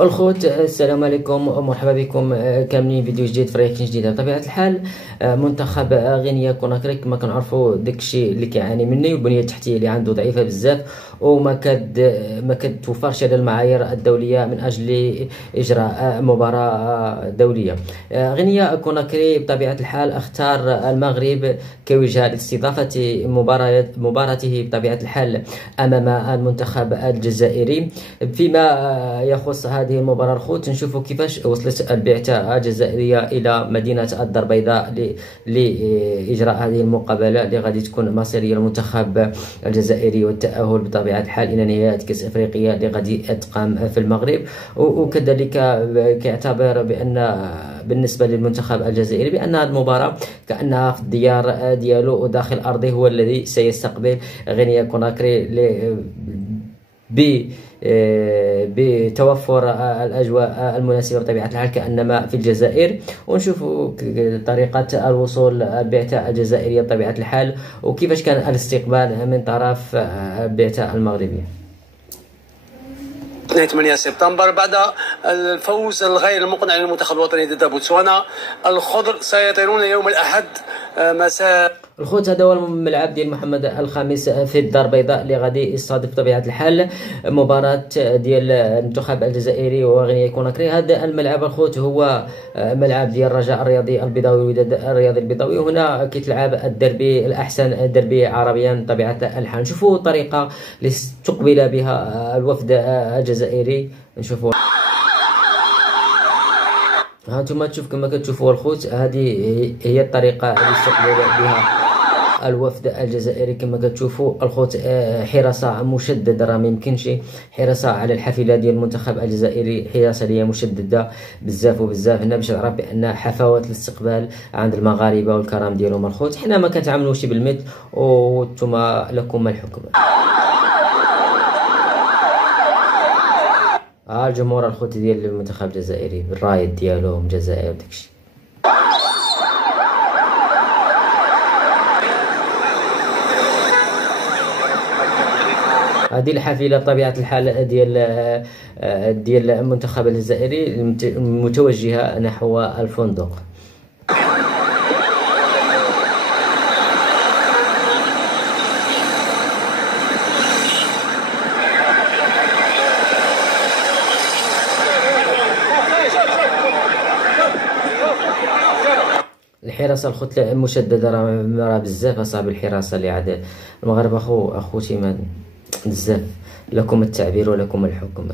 الخوت، السلام عليكم ومرحبا بكم كاملين فيديو جديد في رياكشن جديده. بطبيعه الحال منتخب غينيا كوناكري كما كنعرفوا داكشي اللي كيعاني منه، والبنيه التحتيه اللي عنده ضعيفه بزاف، وما كتوفرش على المعايير الدوليه من اجل اجراء مباراه دوليه. غينيا كوناكري بطبيعه الحال اختار المغرب كوجهه لاستضافه مباراته بطبيعه الحال امام المنتخب الجزائري. فيما يخص هذه المباراة الخوت، نشوفوا كيفاش وصلت البعثة الجزائرية إلى مدينة الدار البيضاء لإجراء هذه المقابلة اللي غادي تكون مصيرية للمنتخب الجزائري والتأهل بطبيعة الحال إلى نهائيات كأس أفريقيا اللي غادي تقام في المغرب. وكذلك كيعتبر بأن بالنسبة للمنتخب الجزائري بأن هذه المباراة كأنها في الديار ديالو وداخل أرضه، هو الذي سيستقبل غينيا كوناكري بتوفر الأجواء المناسبة بطبيعة الحال كأنما في الجزائر. ونشوف طريقة الوصول البعثة الجزائرية بطبيعة الحال، وكيفاش كان الاستقبال من طرف البعثة المغربية. 8 سبتمبر بعد الفوز الغير المقنع للمنتخب الوطني ضد بوتسوانا، الخضر سيطيرون يوم الأحد مساء. الخوت، هذا هو الملعب ديال محمد الخامس في الدار البيضاء اللي غادي يستضيف بطبيعه الحال مباراه ديال المنتخب الجزائري وغينيا كوناكري. هذا الملعب الخوت هو ملعب ديال الرجاء الرياضي البيضاوي والوداد الرياضي البيضاوي. هنا كيتلعب الدربي الاحسن، الدربي عربيا بطبيعه الحال. نشوفوا الطريقه اللي استقبل بها الوفد الجزائري. نشوفوا هانتوما كما كتشوفوا الخوت، هذه هي الطريقه اللي استقبل بها الوفد الجزائري. كما كتشوفوا الخوت، حراسه مشدده، راه ميمكنش حراسه على الحافله ديال المنتخب الجزائري، حراسه اللي هي مشدده بزاف وبزاف هنا باش تعرف بان حفاوه الاستقبال عند المغاربه والكرام ديالهم الخوت. حنا ما كنتعاملوش بالمثل، وانتم لكم الحكم. الجمهور الخوت ديال المنتخب الجزائري بالرايد ديالهم الجزائر وداكشي. هذه الحافله بطبيعه الحال ديال المنتخب الجزائري المتوجهه نحو الفندق. الحراسه الخوت مشدده، راه بزاف اصاحب الحراسه اللي عاد المغرب اخوتي ما بزاف. لكم التعبير ولكم الحكم.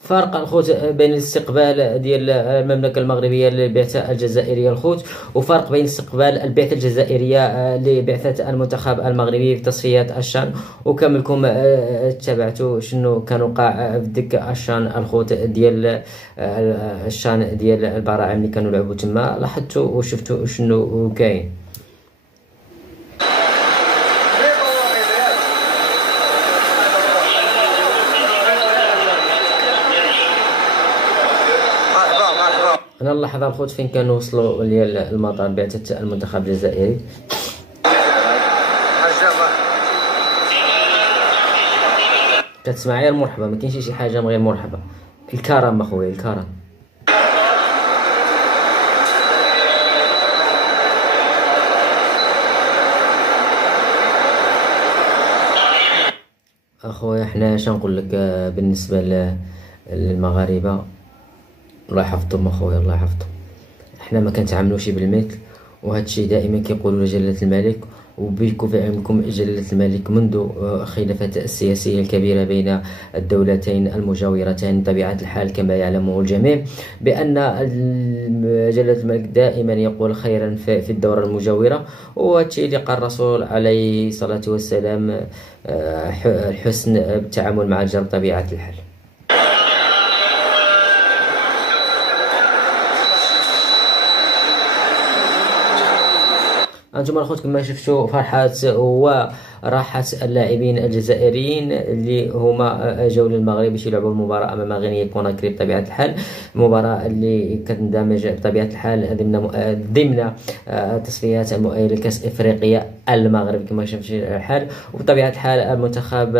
فرق الخوت بين الاستقبال ديال المملكه المغربيه للبعثه الجزائريه الخوت، وفرق بين استقبال البعثه الجزائريه لبعثه المنتخب المغربي في تصفيات الشان. وكاملكم تابعتوا شنو كان وقع في ديك الشان الخوت ديال الشان ديال البراعم اللي كانوا لعبوا تما. لاحظتوا وشفتوا شنو كاين. هنا اللحظة الخوت فين كانوا وصلوا للمطار بعثة المنتخب الجزائري. كتسمع غير مرحبا، ما كاينش شي حاجة غير مرحبا. الكرم اخويا، الكرم. اخويا حنا شنقول لك بالنسبة للمغاربة، الله يحفظهم اخويا الله يحفظهم. احنا ما كنتعاملوش بالمثل، وهذا الشيء دائما كيقولوا لجلالة الملك. وبيكون في علمكم جلالة الملك منذ خلافات السياسية الكبيرة بين الدولتين المجاورتين بطبيعة الحال كما يعلمه الجميع بأن جلالة الملك دائما يقول خيرا في الدورة المجاورة. وهذا الشيء اللي قال الرسول عليه الصلاة والسلام، حسن التعامل مع الجار بطبيعة الحال. انتم الاخوت كما شفتوا فرحة وراحة اللاعبين الجزائريين اللي هما جاوا للمغرب باش يلعبوا المباراة امام غينيا كوناكري. بطبيعة الحال المباراة اللي كتندمج بطبيعة الحال ضمن تصفيات المؤهلة لكأس افريقيا المغرب كما شفتوا الحال. وبطبيعة الحال المنتخب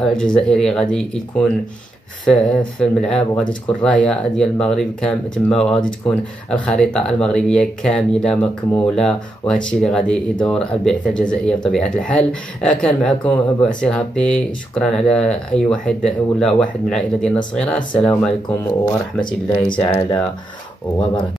الجزائري غادي يكون في الملعب، وغادي تكون الرايه ديال المغرب تما، وغادي تكون الخريطه المغربيه كامله مكموله، وهذا الشيء اللي غادي يدور البعثه الجزائريه بطبيعه الحال. كان معكم ابو عسير هابي، شكرا على اي واحد ولا واحد من العائله ديالنا الصغيره. السلام عليكم ورحمه الله تعالى وبركاته.